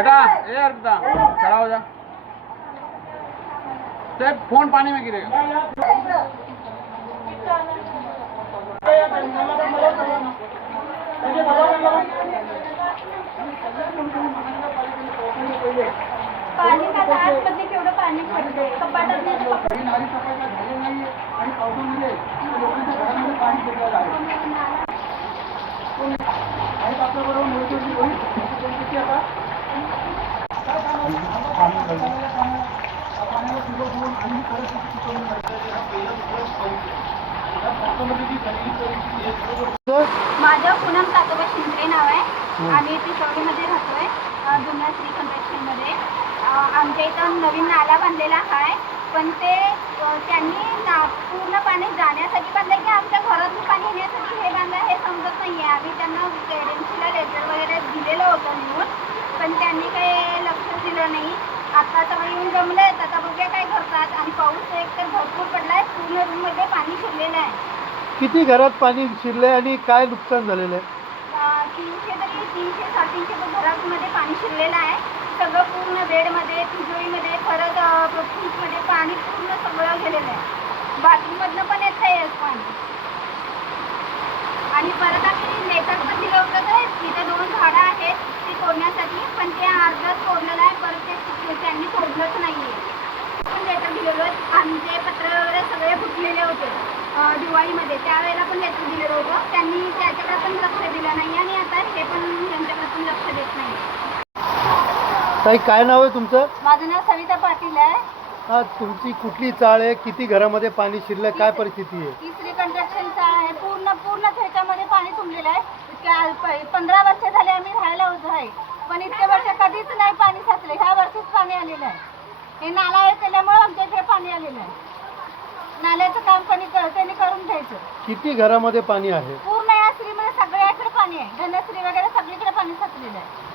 बेटा ए अर्पिता खड़ा हो जा। ते फोन पानी में गिरेगा। पाणी का आतमध्ये केवढं पाणी पडलंय कपाटात नाही तर कपाटात. नाली सफाई काय झाली नाही आणि पावसामुळे लोकांच्या घरामध्ये पाणी शिरलेलं आहे आहेत आपल्याबरोबर मोहितजी कोणी? त्यांच्याशी आता माझं पूनम तातोबा शिंदे नाव आहे. आम्ही पिसवडीमध्ये राहतोय जुन्या श्री कन्स्ट्रक्शनमध्ये आमच्या इथं नवीन नाला बांधलेला आहे. पण ते त्यांनी ना पूर्ण पाणी जाण्यासाठी बांधलं की आमच्या घरातून पाणी येण्यासाठी हे बांधलं हे समजत नाही आहे आम्ही त्यांना केडेन्सीला लेटर वगैरे दिलेलं होतं लिहून पण त्यांनी काही लक्ष दिलं नाही आता सगळं येऊन जमलं आहेत आता बघूया काय करतात. आणि पाऊस एक तर भरपूर पडला आहे पूर्ण रूममध्ये पाणी शिरलेलं आहे. किती घरात पाणी शिरले आणि काय नुकसान झालेलं आहे? अं, तीनशे तरी तीनशे साडेतीनशे तो घरामध्ये पाणी शिरलेलं आहे. सगळं पूर्ण बेडमध्ये तिजोरीमध्ये परत अं, फ्रीजमध्ये पाणी पूर्ण सगळं गेलेलं आहे. बाथरूममधनं पण येत आहे पाणी. आणि परत आम्ही लेटर पण दिलं होतं तर तिथे दोन झाडं आहेत ती तोडण्यासाठी. पण ते अर्धच तोडलेलं आहे परत ते त्यांनी तोडलंच नाही आहे पण लेटर दिलेलं आहे आमचे पत्र वगैरे फुटलेले होते अं, दिवाळीमध्ये. त्यावेळेला पण लेटर दिलेलं होतं. त्यांनी त्याच्याकडे पण लक्ष दिलं नाही आणि आता हे पण त्यांच्याकडे पण लक्ष देत नाही. ताई काय नाव आहे तुमचं? माझं नाव सविता पाटील आहे. हा तुमची कुठली चाळ आहे? किती घरामध्ये पाणी शिरलं? काय परिस्थिती आहे? तिसरी कंस्ट्रक्शनचा आहे. पूर्ण पूर्ण ह्याच्यामध्ये पाणी तुंबलेलं आहे. पंधरा वर्ष झाले आम्ही राहायला उभं आहे. पण इतके वर्ष कधीच नाही पाणी साचले. ह्या वर्षीच पाणी आलेलं आहे. हे नाला आहे केल्यामुळे आमच्या इकडे पाणी आलेलं आहे. नाल्याचं काम कोणी कर- त्यांनी करून घ्यायचं. किती घरामध्ये पाणी आहे? पूर्ण या श्रीमध्ये सगळ्याकडे पाणी आहे. धनश्री वगैरे सगळीकडे पाणी साचलेलं आहे.